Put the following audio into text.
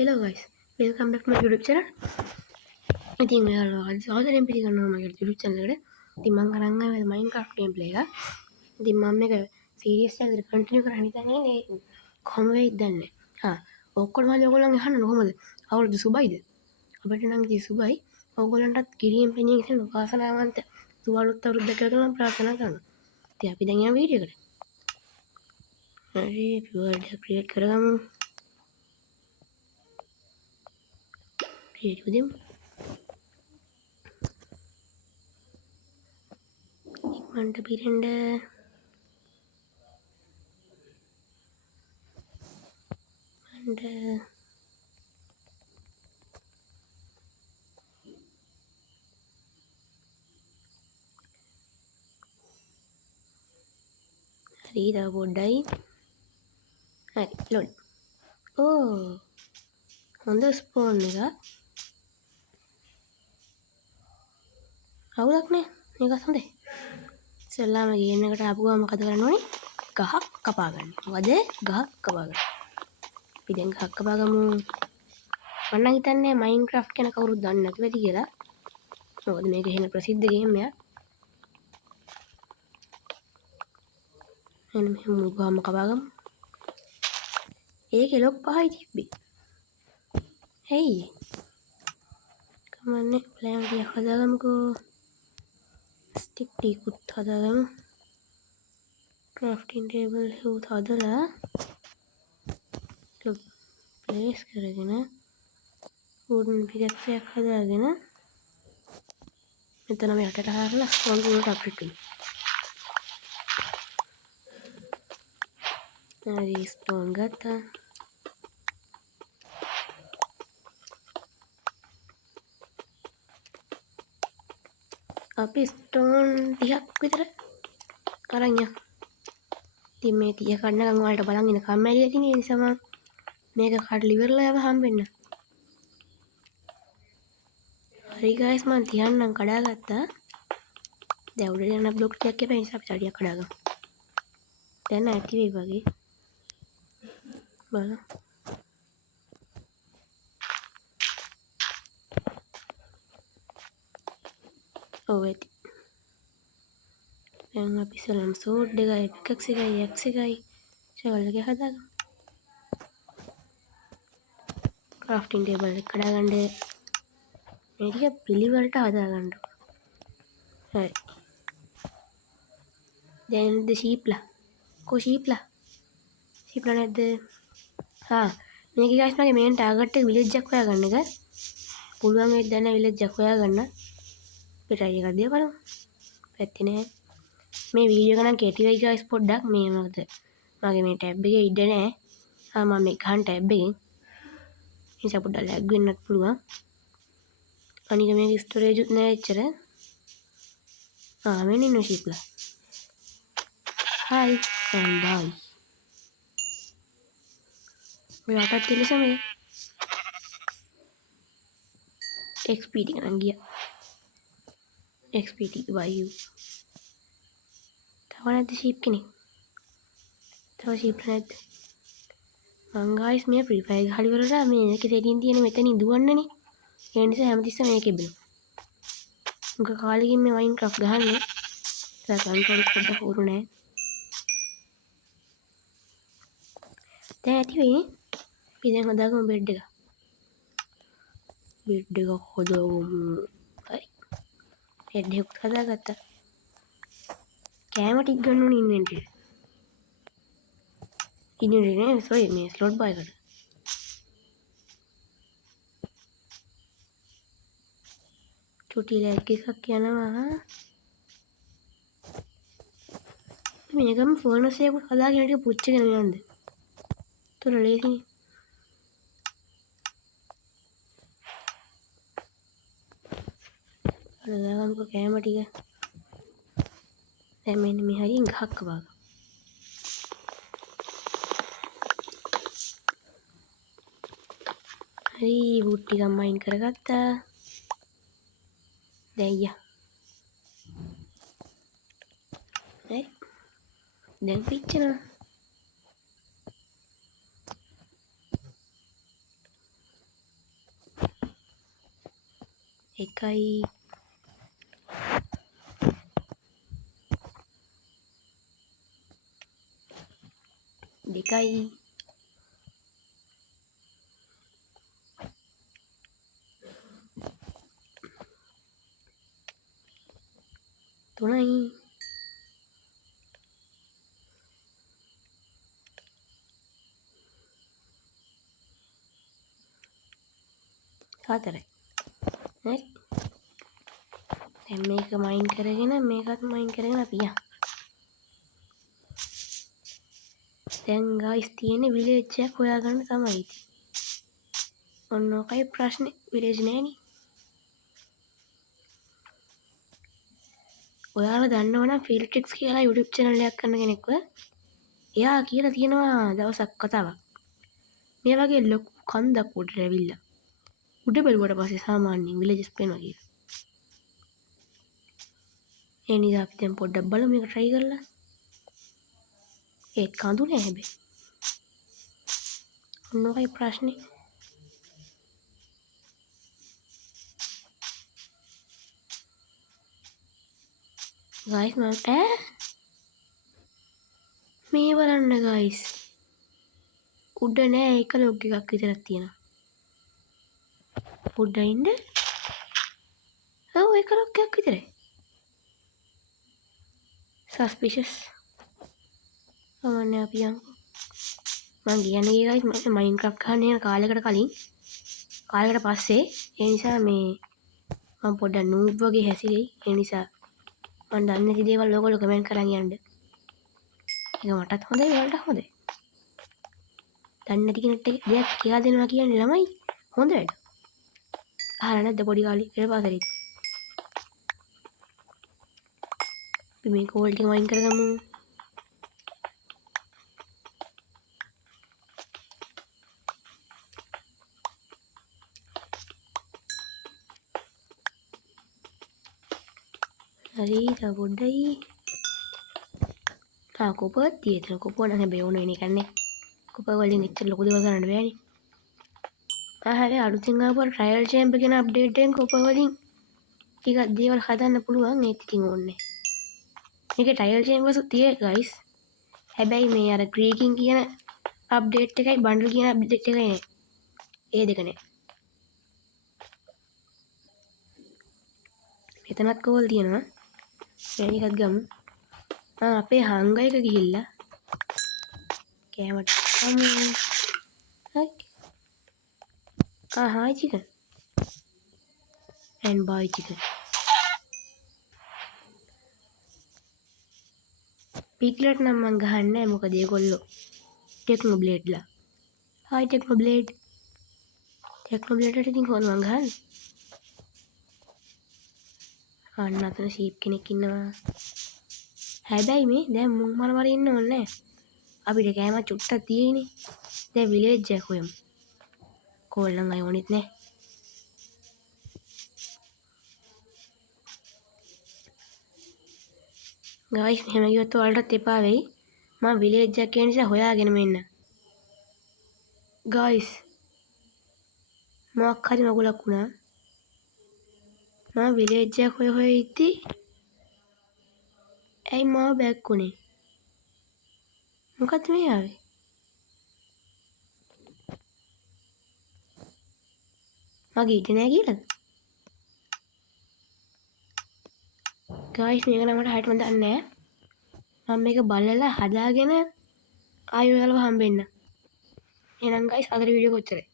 Hello guys, welcome back to my YouTube channel. ඉතින් ඔයාලා අද සාදරයෙන් පිළිගන්නවා මගේ YouTube channel එකට. ඉතින් මම අරන් ආවේ Minecraft gameplay එක. ඉතින් මම මේක සීරීස් එකකට කන්ටිනියු කරන්න හිතන්නේ නේ කොහොම වෙයිද දන්නේ. ඔක්කොම ඔයගොල්ලන් අහන්න කොහොමද? අවුරුදු සුබයිද? අපිට නම් ඉතින් සුබයි. ඔයගොල්ලන්ටත් කිරියෙන් පෙනී ඉන්න වාසනාවන්ත සුබ අලුත් අවුරුද්දක් කියලා මම ප්‍රාර්ථනා කරනවා. ඉතින් අපි දැන් යමු වීඩියෝ එකට. හරි, world create කරගමු. create with ඉක්මනට පිරෙන්න and හරි තව පොඩ්ඩයි හරි ලෝඩ් හොඳ ස්පෝන් එක අවුලක් නෑ මේකත් හොඳයි ඉස්සෙල්ලාම ගේම් එකට ආපු ගමන් මොකද කරන්න ඕනේ ගහක් කපා ගන්න මොකද ගහක් කපා ගන්න අපි දැන් ගහක් කපා ගමු මම නම් හිතන්නේ Minecraft ගැන කවුරුත් දන්නේ නැතුව ඇති කියලා මොකද මේක එහෙම ප්‍රසිද්ධ ගේම් එකක් එන්න මෙහෙම මුළු ගහම කපා ගමු ඒකේ ලොක් පහයි තිබ්බේ ඇයි කමන්නේ ප්ලෑන් ටික හදාගමුකෝ ස්ටික් ටිකුත් හදාගමු crafting table හුත් හදලා ප්ලේස් කරගෙන wooden pickaxe එකක් හදාගෙන මෙතන මේ යටට හරලා ස්පෝන් වලට අප්ඩේට් කරමු හරි ස්ටෝන් ගත්තා අපි ස්ටෝන් 30ක් විතර අරන් යමු. ඉතින් මේ 30 කඩනකම් ඔයාලට බලන් ඉන්න කම්මැලි ඇතිනේ ඒ නිසා මම මේක කඩලා ඉවරලා යව හම්බෙන්න. හරි ගයිස් මම 30 නම් කඩාගත්තා. දැන් උඩට යන බ්ලොක් ටිකක් එපා නිසා අපි තඩියක් කඩාගමු. දැන් ඇති වෙයි වගේ. බලන්න. ඔව් ඇති. දැන් අපි ඉස්සෙල්ලාම සෝඩ් එකයි පිකක්ස් එකයි ඇක්ස් එකයි ෂවල් එක හදාගමු. crafting table එක කඩාගන්න මේ ටික පිළිවෙලට හදාගන්න. හරි. දැන් ෂීප්ලා. ෂීප්ලා නැද්ද? මේක ගයිස් මගේ මේන් ටාගට් එක විලේජ් එකක් හොයාගන්න එක. පුළුවන් වෙයිද දැන් විලේජ් එකක් හොයාගන්න. අපි try එකක් දිහා බලමු. පැත්තේ නෑ. මේ වීඩියෝ එක නම් කෙටි වෙයි ගයිස් පොඩ්ඩක් මේ මොකද මගේ මේ ටැබ් එකේ ඉඩ නෑ. මම මේ ගන්න ටැබ් එකෙන්. නිසා පොඩ්ඩක් ලැග් වෙන්නත් පුළුවන්. අනික මේක ස්ටෝරේජ් උත් නෑ එච්චර. මෙන්න ඉන්න ෂීප්ලා. Hi and bye. ඔයාටත් එලෙසම XP ටික නම් ගියා. XP ටික වයු. තව නැද්ද ෂීප් කෙනෙක්? තව ෂීප් නැද්ද? මං ගායිස් මේ ෆ්‍රී ෆයර් ගහලා ඉවරලා මේකේ සෙටින් තියෙන මෙතනින් දුවන්නනේ. ඒ නිසා හැමතිස්සෙම මේකේ බිනු. මුක කාලෙකින් මේ Minecraft ගහන්නේ. ඒක කන්ට්‍රෝල් පොඩ්ඩක් හුරු නෑ. දැන් ඇති වෙයි. අපි දැන් හදාගමු බෙඩ් එක. බෙඩ් එක හදාගමු. හරි. බෙඩ් එකක් හදාගත්තා. කෑම ටික ගන්න ඕනේ ඉන්වෙන්ටරි. ඉන්වෙන්ටරි නේ සෝරි මේ ස්ලොට් බාර් එකට. චුටි ලැග් එකක් යනවා. මේකම ෆෝනස් එකක් හදාගෙන ටික පුච්චගෙන යන්න. තොර ලේසි. හදාගමුකෝ කෑම ටික. දැන් මෙන්න මේ හරියෙන් ගහක් කපා. හරි වුඩ් ටිකක් මයින් කරගත්තා. දැන් යා. හරි. දැන් පිච්චෙනවා. එකයි දෙකයි තුනයි හතරයි. හරි. දැන් මේක මයින් කරගෙන මේකත් මයින් කරගෙන අපි යමු. දැන් ගයිස් තියෙන්නේ විලේජ් එකක් හොයාගන්න තමයි ඉතින්. ඔන්න ඔකයි ප්‍රශ්නේ. විලේජ් නෑනේ. ඔයාලා දන්නවනම් ෆිල්ට්‍රික්ස් කියලා YouTube channel එකක් කරන කෙනෙක්ව. එයා කියලා තියෙනවා දවසක් කතාවක්. මේ වගේ ලොකු කන්දක් උඩට ඇවිල්ලා. උඩ බැලුවට පස්සේ සාමාන්‍යයෙන් විලේජස් පේනවා කියලා. ඒ නිසා අපි දැන් පොඩ්ඩක් බලමු මේක try කරලා. ඒත් කඳු නෑ හැබැයි. ඔන්න ඔකයි ප්‍රශ්නේ. ගයිස් මම මේ බලන්න ගයිස්. උඩ නෑ එක ලොග් එකක් විතරක් තියෙනවා. උඩ ඉන්න. ඔව් එක ලොග් එකක් විතරයි. suspicious. අමන්නේ අපි යමු. මං කියන්නේ ගයිස් මම Minecraft ගන්න යන කාලයකට පස්සේ ඒ නිසා මේ මම පොඩ්ඩක් නූබ් වගේ හැසිරෙයි. ඒ නිසා මම දන්නේ නැති දේවල් ඔයගොල්ලෝ කමෙන්ට් කරන් යන්න. ඒක මටත් හොඳයි ඔයාලටත් හොඳයි. දන්නේ නැති කෙනෙක්ට දෙයක් කියලා දෙනවා කියන්නේ ළමයි හොඳ වැඩ. අහලා නැද්ද පොඩි කාලේ පෙර පාසලේ? අපි මේ කෝල් ටික වයින් කරගමු. හරි තව පොඩ්ඩයි. කොපත් තියෙන කොපුව නම් හැබැයි ඕන වෙන එකක් නේ. කොපුව වලින් එච්චර ලොකු දේවල් කරන්න බෑනේ. හරි අලුතින් ආපු ට්‍රයල් චැම්ප් කියන අප්ඩේට් එකෙන් කොපුව වලින් ටිකක් දේවල් හදන්න පුළුවන්. ඒත් ඉතින් ඕනේ. මේකේ ට්‍රයල් චැම්ප්ස් තියෙයි ගයිස්. හැබැයි මේ අර ක්‍රීකින් කියන අප්ඩේට් එකයි බන්ඩල් කියන අප්ඩේට් එකයි නේ. ඒ දෙක නේ. මෙතනත් කෝල් තියෙනවා. මේකත් ගමු. අපේ හංග එක ගිහිල්ලා කෑමට කමු. හරි. hi chicken. And bye chicken. පිග්ලට් නම් මං ගහන්නේ නැහැ මොකද ඒගොල්ලෝ ටෙක්නෝ බ්ලේඩ්ලා. hi Technoblade. ටෙක්නෝ බ්ලේඩ්ට ඉතින් කොහොමද මං ගහන්නේ? අන්න අතන ෂීප් කෙනෙක් ඉන්නවා. හැබැයි මේ දැන් මුං මර ඉන්න ඕනේ නැහැ. අපිට කෑම චුට්ටක් තියෙයිනේ. දැන් විලේජ් එක හොයමු. කෝල් නම් අය ඕනෙත් නැහැ. ගයිස් මෙහෙම ගියොත් ඔයාලටත් එපා වෙයි. මම විලේජ් එක කියන නිසා හොයාගෙන මෙන්න. ගයිස් මොකක් හරි මගුලක් වුණා. මම විලේජ් එක හොය ඉද්දි ඇයි මාව බෑක් වුනේ? මොකක්ද මේ ආවේ? මගේ ඉඩ නෑ කියලාද? ගයිස් මේක නම් මට හරියටම දන්නේ නෑ. මම මේක බලලා හදාගෙන ආයෙ ඔයාලව හම්බෙන්න. එහෙනම් ගයිස් අද වීඩියෝ කොච්චරයි?